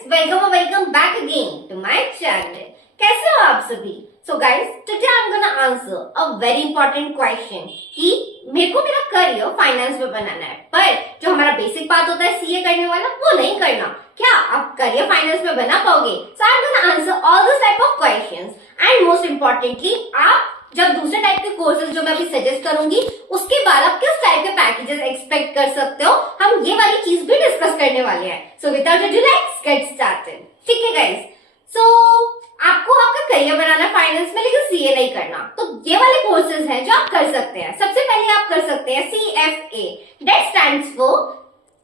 Guys, welcome back again to my channel. कैसे हो आप सभी? So guys, today I am gonna answer a very important question कि मेरे को मेरा करियर फाइनेंस में बनाना है, पर जो हमारा बेसिक पाथ होता है सीए करने वाला वो नहीं करना। क्या आप करियर फाइनेंस में बना पाओगे? So I am gonna answer all this type of questions and most importantly आप जब दूसरे टाइप के कोर्सेज जो मैं अभी सजेस्ट करूंगी उसके बाद आप किस टाइप के पैकेजेस एक्सपेक्ट कर सकते हो, हम ये वाली चीज भी डिस्कस करने वाले हैं। So without delay let's get started. ठीक है गाइस, सो आपको आपका करियर बनाना फाइनेंस में, लेकिन सीए नहीं करना, तो ये वाले कोर्सेज हैं जो आप कर सकते हैं। सबसे पहले आप कर सकते हैं CFA, that stands for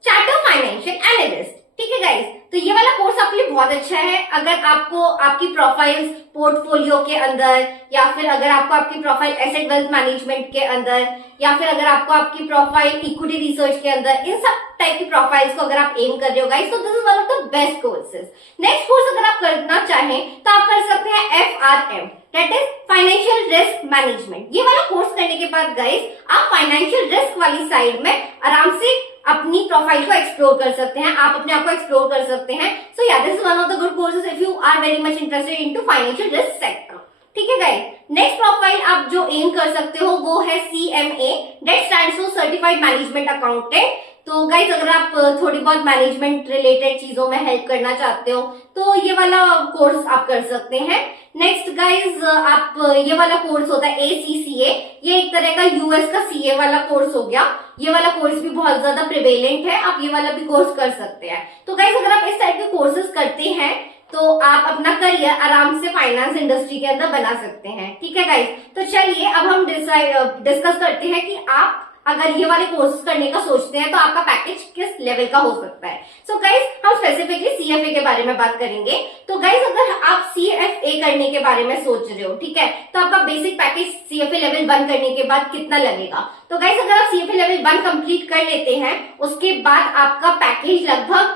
chartered financial analyst. ठीक है गाइस, तो ये वाला कोर्स आपके लिए बहुत अच्छा है अगर आपको आपकी प्रोफाइल्स पोर्टफोलियो के अंदर, या फिर अगर आपको आपकी प्रोफाइल एसेट वेल्थ मैनेजमेंट के अंदर, या फिर अगर आपको आपकी प्रोफाइल इक्विटी रिसर्च के अंदर, इन सब टाइप की प्रोफाइल्स को अगर आप एम कर रहे हो गाइस, तो this is one of the best courses. Next course अगर आप करना चाहें तो आप कर सकते हैं FRM, that is financial risk management. ये वाला कोर्स करने के बाद गाइस आप फाइनेंशियल रिस्क वाली साइड में आराम से अपनी प्रोफाइल को एक्सप्लोर कर सकते हैं, आप अपने आप को एक्सप्लोर कर सकते हैं। सो या this is one of the good courses if you are very much interested into financial risk sector. ठीक है गाइस, नेक्स्ट प्रोफाइल आप जो एम कर सकते हो वो है CMA, that stands for certified management accountant. तो गाइस अगर आप थोड़ी बहुत मैनेजमेंट रिलेटेड चीजों में हेल्प करना चाहते हो तो ये वाला कोर्स आप कर सकते हैं। नेक्स्ट गाइस, आप ये वाला कोर्स होता है ACCA, ये एक तरह का US का CA वाला कोर्स हो गया। ये वाला कोर्स भी बहुत ज्यादा प्रिवेलेंट है, आप ये वाला भी कोर्स कर सकते हैं। तो गाइस अगर आप इस टाइप के कोर्सेज करते हैं तो आप अपना करियर आराम से फाइनेंस इंडस्ट्री के अंदर बना सकते हैं। ठीक है गाइस, तो चलिए अब हम डिस्कस करते हैं कि आप अगर ये वाले कोर्स करने का सोचते हैं तो आपका पैकेज किस लेवल का हो सकता है। सो गाइस हम स्पेसिफिकली CFA के बारे में बात करेंगे। तो गाइस अगर आप CFA करने के बारे में सोच रहे हो, ठीक है, तो आपका बेसिक पैकेज CFA लेवल 1 करने के बाद कितना लगेगा? तो गाइस अगर आप CFA लेवल 1 कंप्लीट कर लेते हैं उसके बाद आपका पैकेज लगभग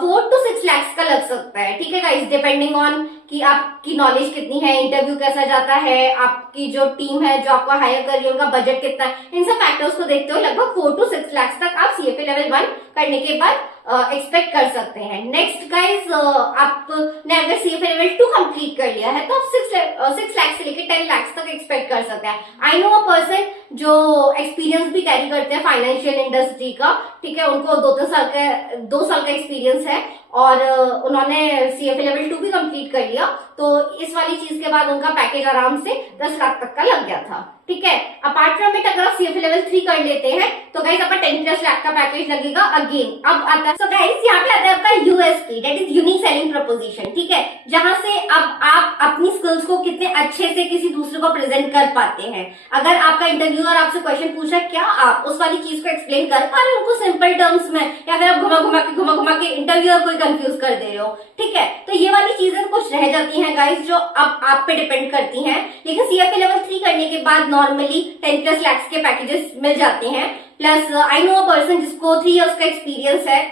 4 to 6 लाख का लग सकता है। ठीक है गाइस, डिपेंडिंग ऑन कि आपकी नॉलेज कितनी है, इंटरव्यू कैसा जाता है, आपकी जो टीम है जो आपको हायर कर रही है उनका बजट कितना है, इन सब फैक्टर्स को देखते हुए लगभग 4 to 6 लाख तक आप CFA लेवल 1 करने के बाद एक्सपेक्ट कर सकते हैं। नेक्स्ट गाइस, आपने अगर CFA लेवल 2 कंप्लीट कर लिया है तो आप 6 लाख से लेकर 10 लाख तक एक्सपेक्ट कर सकते हैं। आई नो अ पर्सन जो एक्सपीरियंस भी कैरी करते हैं फाइनेंशियल इंडस्ट्री का, ठीक है, उनको 2 साल का एक्सपीरियंस है और उन्होंने CFA लेवल 2 भी कंप्लीट कर लिया, तो इस वाली चीज के बाद उनका पैकेज आराम से 10 लाख तक का लग गया था। ठीक है, अपार्ट फ्रॉम इट अगर आप CFA लेवल 3 कर लेते हैं तो गाइस आपका 10+ लाख का पैकेज लगेगा। अगेन अब आता है, सो गाइस यहाँ पे आता है आपका USP, that is unique selling preposition. ठीक है, जहां से अब आप अपनी स्किल्स को कितने अच्छे से किसी दूसरे को प्रेजेंट कर पाते हैं। अगर आपका इंटरव्यूअर आपसे क्वेश्चन पूछ रहा है, क्या आप उस वाली चीज को एक्सप्लेन कर पा रहे हो उनको सिंपल टर्म्स में, या फिर आप घुमा घुमा के इंटरव्यूअर को कंफ्यूज कर दे रहे हो। ठीक है, तो ये वाली चीजें कुछ रह जाती हैं गाइस जो अब आप पे डिपेंड करती हैं, लेकिन CFA लेवल 3 करने के बाद नॉर्मली 10+ लाख के पैकेजेस मिल जाते हैं। Plus I know a person जिसको 3 इयर्स का एक्सपीरियंस है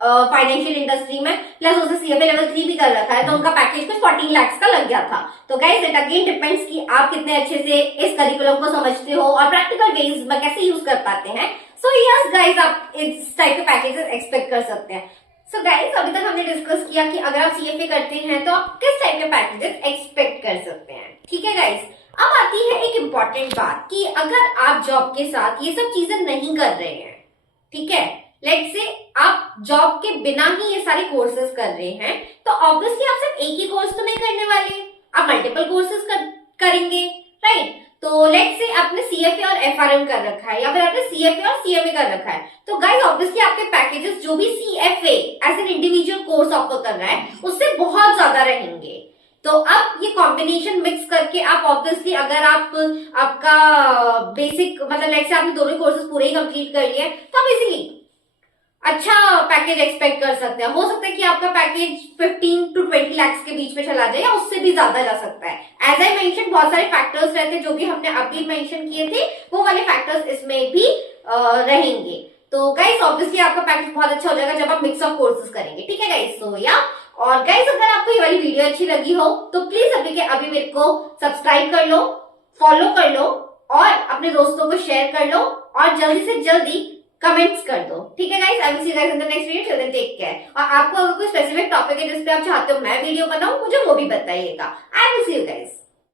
फाइनेंशियल इंडस्ट्री में, प्लस उसने CFA लेवल 3 भी कर रखा है, तो उनका पैकेज कुछ 14 लाख का लग गया था। तो गाइस इट अगेन डिपेंड्स कि आप कितने अच्छे से इस करिकुलम को समझते हो और प्रैक्टिकल वेज में कैसे यूज कर पाते हैं। सो यस गाइस, आप इस टाइप के पैकेजेस एक्सपेक्ट कर सकते हैं। सो गाइस अभी तक हमने डिस्कस किया कि अगर आप CFA करते हैं तो आप किस टाइप के पैकेजेस एक्सपेक्ट कर सकते हैं। ठीक है गाइस, अब आती है एक इम्पॉर्टेंट बात कि अगर आप जॉब के साथ ये सब चीजें नहीं कर रहे हैं, ठीक है, लेट्स से आप जॉब के बिना ही ये सारे कोर्सेज कर रहे हैं, तो ऑब्वियसली आप सिर्फ एक ही कोर्स तो नहीं करने वाले, आप मल्टीपल कोर्सेज करेंगे, राइट। तो लेट्स से आपने CFA और FRM कर रखा है, या फिर आपने CFA और CMA कर रखा है, तो गाइस ऑब्वियसली आपके पैकेजेस जो भी CFA as an individual course offer कर रहा है उससे बहुत ज्यादा रहेंगे। तो अब ये कॉम्बिनेशन मिक्स करके आप ऑब्वियसली अगर आपका बेसिक मतलब लेट्स से आपने दोनों कोर्सेज पूरे ही कंप्लीट कर लिए तो आप इजीली अच्छा पैकेज एक्सपेक्ट कर सकते हैं। हो सकता है कि आपका पैकेज 15 to 20 लाख के बीच में चला जाए या उससे भी ज्यादा जा सकता है। एज आई मेंशन बहुत सारे फैक्टर्स रहते हैं जो भी हमने अभी मेंशन किए थे, वो वाले फैक्टर्स इसमें भी रहेंगे। तो गाइस ऑब्वियसली आपका पैकेज बहुत अच्छा हो जाएगा जब आप मिक्स ऑफ कोर्सेज करेंगे। ठीक है गाइस, सो या और गाइस अगर आपको ये वाली वीडियो अच्छी लगी हो तो प्लीज अभी के अभी मेरे को सब्सक्राइब कर लो, फॉलो कर लो और अपने दोस्तों को शेयर कर लो और जल्दी से जल्दी कमेंट्स कर दो, ठीक है guys. I will see you guys in the next video, till then take care. और आपको अगर कोई स्पेसिफिक टॉपिक है जिस पे आप चाहते हो मैं वीडियो बनाऊं, मुझे वो भी बताइएगा। आई विल सी यू गाइस।